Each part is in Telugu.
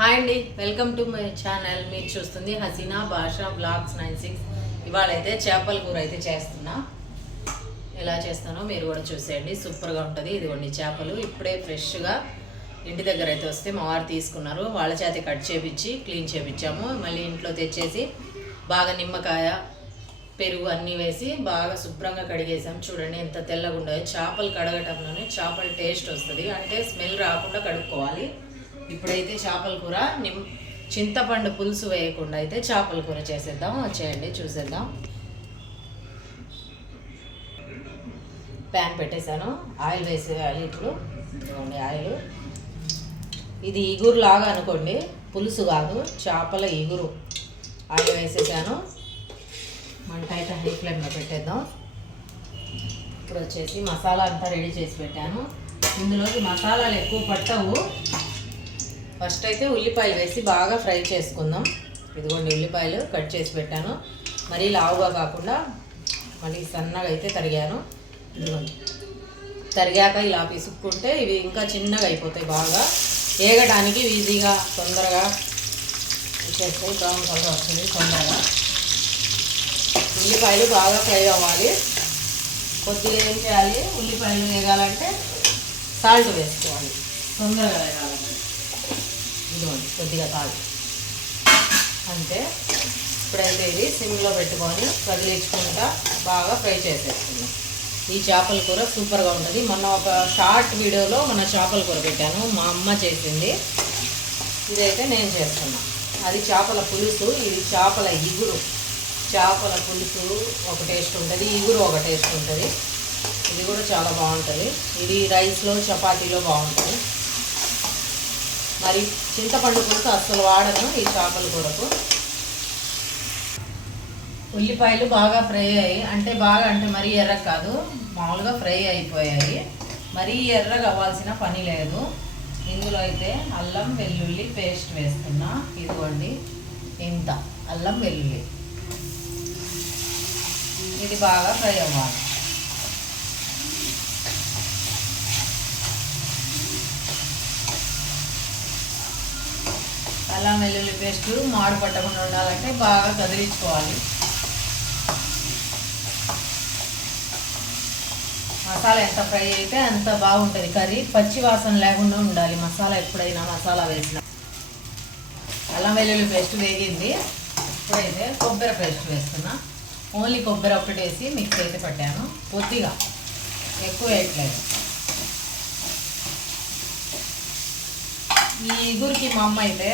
హాయ్ అండి, వెల్కమ్ టు మై ఛానల్. మీరు చూస్తుంది హసీనా భాషా బ్లాగ్స్ 96. ఇవాళ అయితే చేపల కూర అయితే చేస్తున్నా. ఎలా చేస్తానో మీరు కూడా చూసేయండి, సూపర్గా ఉంటుంది. ఇదిగోండి చేపలు ఇప్పుడే ఫ్రెష్గా ఇంటి దగ్గర అయితే వస్తే మా వారు తీసుకున్నారు. వాళ్ళ చేత కట్ చేపించి క్లీన్ చేపించాము. మళ్ళీ ఇంట్లో తెచ్చేసి బాగా నిమ్మకాయ పెరుగు అన్నీ వేసి బాగా శుభ్రంగా కడిగేసాం. చూడండి ఎంత తెల్లగా ఉండదు. చేపలు కడగటంలోనే చేపల టేస్ట్ వస్తుంది, అంటే స్మెల్ రాకుండా కడుక్కోవాలి. ఇప్పుడైతే చేపల కూర చింతపండు పులుసు వేయకుండా అయితే చేపల కూర చేసేద్దాం. వచ్చేయండి చూసేద్దాం. ప్యాన్ పెట్టేశాను, ఆయిల్ వేసేయాలి. ఇప్పుడు ఇదిగోండి ఆయిల్. ఇది ఇగురు లాగా అనుకోండి, పులుసు కాదు, చేపల ఇగురు. ఆయిల్ వేసేసాను. మంట అయితే హై ఫ్లేమ్లో పెట్టేద్దాం. ఇప్పుడు వచ్చేసి మసాలా అంతా రెడీ చేసి పెట్టాను. ఇందులోకి మసాలాలు ఎక్కువ పట్టవు. ఫస్ట్ అయితే ఉల్లిపాయలు వేసి బాగా ఫ్రై చేసుకుందాం. ఇదిగోండి ఉల్లిపాయలు కట్ చేసి పెట్టాను. మరీ లావుగా కాకుండా మళ్ళీ సన్నగా అయితే తరిగాను. ఇదిగోండి తరిగాక ఇలా పిసుక్కుంటే ఇవి ఇంకా చిన్నగా అయిపోతాయి. బాగా వేగడానికి ఈజీగా తొందరగా వచ్చేస్తాయి. బ్రౌన్ కలర్ వస్తుంది తొందరగా. ఉల్లిపాయలు బాగా ఫ్రై అవ్వాలి. కొద్దిగా ఏం చేయాలి, ఉల్లిపాయలు వేగాలంటే సాల్ట్ వేసుకోవాలి తొందరగా వేగాలంటే. ఇదిగోండి కొద్దిగా సాల్ట్ అంటే. ఇప్పుడైతే ఇది సిమ్లో పెట్టుకొని కదిలించుకుంటా బాగా ఫ్రై చేసేస్తున్నాం. ఈ చేపల కూర సూపర్గా ఉంటుంది. మొన్న ఒక షార్ట్ వీడియోలో మన చేపల కూర పెట్టాను, మా అమ్మ చేసింది. ఇదైతే నేను చేస్తున్నా. అది చేపల పులుసు, ఇది చేపల ఇగురు. చేపల పులుసు ఒక టేస్ట్ ఉంటుంది, ఇగురు ఒక టేస్ట్ ఉంటుంది. ఇది కూడా చాలా బాగుంటుంది. ఇది రైస్లో చపాతీలో బాగుంటుంది. మరి చింతపండు పులుసు అస్సలు వాడను ఈ చేపల కూరకు. ఉల్లిపాయలు బాగా ఫ్రై అయ్యాయి, అంటే బాగా అంటే మరీ ఎర్రగా కాదు, మామూలుగా ఫ్రై అయిపోయాయి. మరీ ఎర్రగా అవ్వాల్సిన పని లేదు. ఇందులో అయితే అల్లం వెల్లుల్లి పేస్ట్ వేస్తున్నా. ఇదిగోండి ఇంత అల్లం వెల్లుల్లి. ఇది బాగా ఫ్రై అవ్వాలి. అల్లం వెల్లుల్లి పేస్ట్ మాడు పట్టకుండా ఉండాలంటే బాగా కదిలించుకోవాలి. మసాలా ఎంత ఫ్రై అయితే అంత బాగుంటుంది కర్రీ. పచ్చి వాసన లేకుండా ఉండాలి మసాలా, ఎప్పుడైనా మసాలా వేసిన. అల్లం వెల్లుల్లి పేస్ట్ వేగింది. ఇప్పుడైతే కొబ్బరి పేస్ట్ వేస్తున్నా. ఓన్లీ కొబ్బరి ఒకటి వేసి మిక్స్ అయితే పట్టాను. కొద్దిగా ఎక్కువ వేయట్లేదు. ఈ ఇగురికి మా అమ్మ అయితే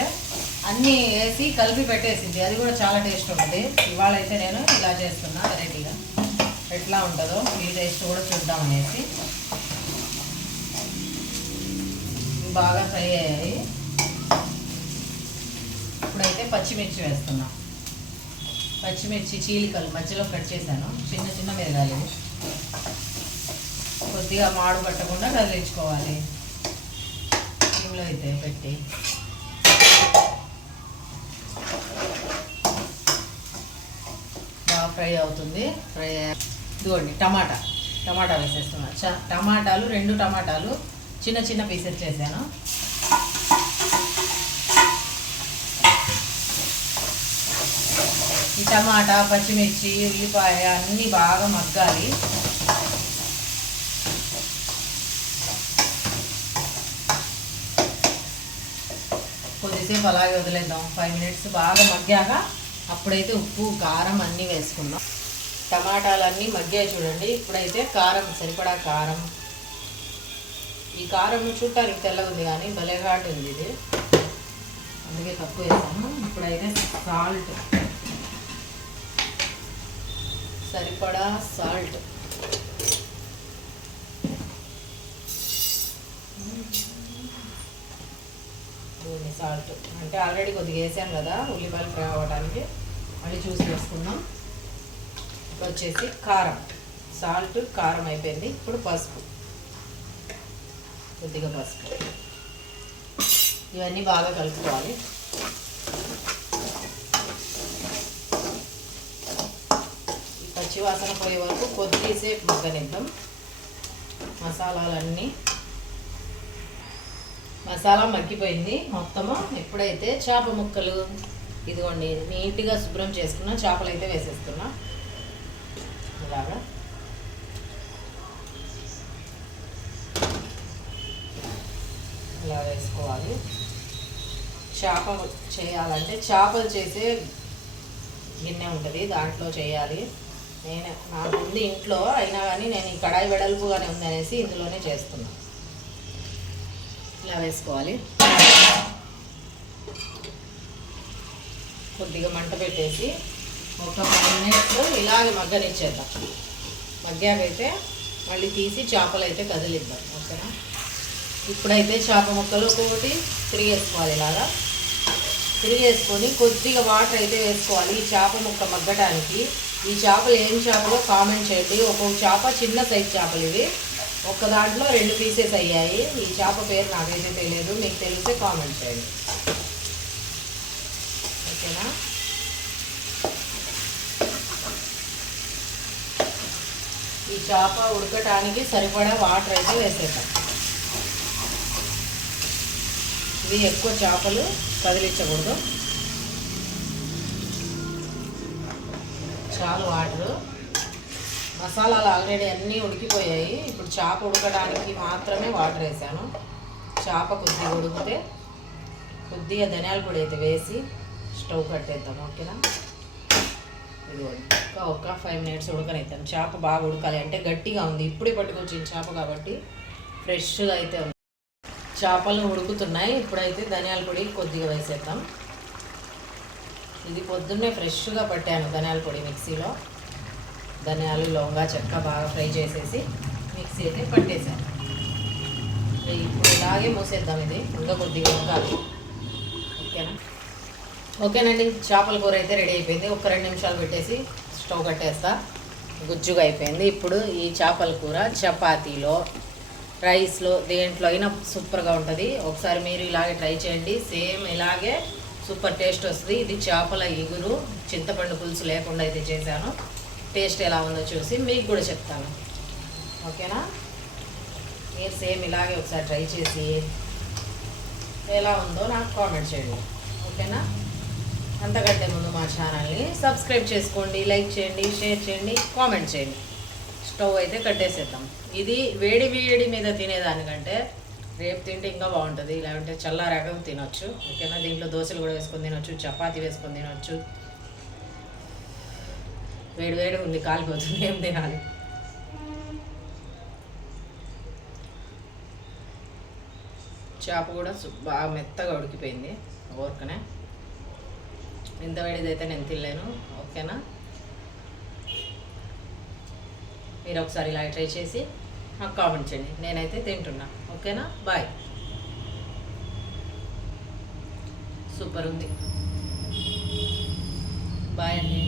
అన్నీ వేసి కలిపి పెట్టేసింది, అది కూడా చాలా టేస్ట్ ఉంటుంది. ఇవాళ అయితే నేను ఇలా చేస్తున్నా వెరైటీగా. ఎట్లా ఉంటుందో ఈ టేస్ట్ కూడా చూద్దామనేసి. బాగా ఫ్రై అయ్యాయి. ఇప్పుడైతే పచ్చిమిర్చి వేస్తున్నా. పచ్చిమిర్చి చీలికలు మధ్యలో కట్ చేశాను, చిన్న చిన్న మిరగాయలు. కొద్దిగా మాడు పట్టకుండా కదిలించుకోవాలి. సిమ్లో అయితే పెట్టి బాగా ఫ్రై అవుతుంది. ఫ్రై ఇదిగోండి టమాటా వేసేస్తున్నా. టమాటాలు 2 టమాటాలు చిన్న చిన్న పీసెస్ చేశాను. ఈ టమాటా పచ్చిమిర్చి ఉల్లిపాయ అన్నీ బాగా మగ్గాలి. కొద్దిసేపు అలాగే వదిలేద్దాం. 5 మినిట్స్ బాగా మగ్గాక అప్పుడైతే ఉప్పు కారం అన్నీ వేసుకుందాం. టమాటాలన్నీ మగ్గాయి చూడండి. ఇప్పుడైతే కారం సరిపడా కారం. ఈ కారం చూడటానికి తెల్లగా ఉంది కానీ భలే ఘాటు ఉంది ఇది, అందుకే తక్కువ వేసాను. ఇప్పుడైతే సాల్ట్ సరిపడా సాల్ట్. సాల్ట్ అంటే ఆల్రెడీ కొద్దిగా వేసాను కదా ఉల్లిపాయలు ఫ్రై అవ్వడానికి, మళ్ళీ చూసి వేసుకుందాం. ఇప్పుడు వచ్చేసి కారం, సాల్ట్ కారం అయిపోయింది. ఇప్పుడు పసుపు, కొద్దిగా పసుపు. ఇవన్నీ బాగా కలుపుకోవాలి. ఈ పచ్చివాసన పోయే వరకు కొద్దిసేపు మగ్గనిద్దాం. మసాలాలన్నీ మసాలా మగ్గిపోయింది మొత్తము. ఇప్పుడైతే చేప ముక్కలు ఇదిగోండి నీట్గా శుభ్రం చేసుకున్న చేపలు అయితే వేసేస్తున్నా. ఇలాగా ఇలా వేసుకోవాలి. చేప చేయాలంటే చేపలు చేసే గిన్నె ఉంటుంది, దాంట్లో చేయాలి. నాకు ఉంది ఇంట్లో, అయినా కానీ నేను ఈ కడాయి వెడల్పుగానే ఉంది అనేసి ఇందులోనే చేస్తున్నా. ఇలా వేసుకోవాలి. కొద్దిగా మంట పెట్టేసి ఒక 5 మినిట్స్ ఇలాగే మగ్గనిచ్చేద్దాం. మగ్గాకైతే మళ్ళీ తీసి చేపలు అయితే కదిలిద్దాం. ఓకేనా? ఇప్పుడైతే చేప ముక్కలు ఒక్కొక్కటి తిరిగేసుకోవాలి. ఇలాగా తిరిగేసుకొని కొద్దిగా వాటర్ అయితే వేసుకోవాలి ఈ చేప ముక్క మగ్గడానికి. ఈ చేపలు ఏం చేపలో కామెంట్ చేయండి. ఒక్కొక్క చేప చిన్న సైజ్ చేపలు ఇవి. ఒక్క దాంట్లో 2 పీసెస్ అయ్యాయి. ఈ చేప పేరు నాకైతే తెలియదు, మీకు తెలిస్తే కామెంట్ చేయండి. ఓకేనా? ఈ చేప ఉడకటానికి సరిపడా వాటర్ అయితే వేసేద్దాం. ఇది ఎక్కువ చేపలు కదిలించకూడదు, చాలు వాటరు. మసాలాలు ఆల్రెడీ అన్నీ ఉడికిపోయాయి. ఇప్పుడు చేప ఉడకడానికి మాత్రమే వాటర్ వేసాను. చేప కొద్దిగా ఉడికితే కొద్దిగా ధనియాల పొడి అయితే వేసి స్టవ్ కట్టేద్దాం. ఓకేనా? ఇదిగోండి ఒక 5 మినిట్స్ ఉడకనిద్దాం. చేప బాగా ఉడకాలి, అంటే గట్టిగా ఉంది. ఇప్పుడే పట్టుకొచ్చిన చేప కాబట్టి ఫ్రెష్గా అయితే ఉంది. చేపలు ఉడుకుతున్నాయి. ఇప్పుడైతే ధనియాల పొడి కొద్దిగా వేసేద్దాం. ఇది పొద్దున్నే ఫ్రెష్గా పట్టాను ధనియాల పొడి మిక్సీలో. ధనియాలు, లవంగా, చెక్క బాగా ఫ్రై చేసేసి మిక్సీ అయితే పట్టేశాను. ఇప్పుడు ఇలాగే మూసేద్దాం. ఇది ఇంకా కొద్దిగా ఉడకాలి. ఓకేనా? ఓకేనండి, చేపల కూర అయితే రెడీ అయిపోయింది. ఒక 2 నిమిషాలు పెట్టేసి స్టవ్ కట్టేస్తా. గుజ్జుగా అయిపోయింది. ఇప్పుడు ఈ చేపల కూర చపాతీలో, రైస్లో, దేంట్లో అయినా సూపర్గా ఉంటుంది. ఒకసారి మీరు ఇలాగే ట్రై చేయండి. సేమ్ ఇలాగే సూపర్ టేస్ట్ వస్తుంది. ఇది చేపల ఇగురు చింతపండు పులుసు లేకుండా అయితే చేశాను. టేస్ట్ ఎలా ఉందో చూసి మీకు కూడా చెప్తాను. ఓకేనా? మీరు సేమ్ ఇలాగే ఒకసారి ట్రై చేసి ఎలా ఉందో నాకు కామెంట్ చేయండి. ఓకేనా? అంతకంటే ముందు మా ఛానల్ని సబ్స్క్రైబ్ చేసుకోండి, లైక్ చేయండి, షేర్ చేయండి, కామెంట్ చేయండి. స్టవ్ అయితే కట్టేసేద్దాం. ఇది వేడి వేడి మీద తినేదానికంటే రేపు తింటే ఇంకా బాగుంటుంది. లేదంటే చల్లారాక తినొచ్చు. ఓకేనా? దీంట్లో దోశలు కూడా వేసుకొని తినొచ్చు, చపాతీ వేసుకొని తినొచ్చు. వేడి వేడి ఉంది, కాలిపోతుంది, ఏం తినాలి. చేప కూడా బాగా మెత్తగా ఉడికిపోయింది ఊరకనే. ఇంత వేడిదైతే నేను తినలేను. ఓకేనా? మీరు ఒకసారి ఇలా ట్రై చేసి నాకు కామెంట్ చేయండి. నేనైతే తింటున్నా. ఓకేనా? బాయ్. సూపర్ ఉంది. బాయ్ అండి.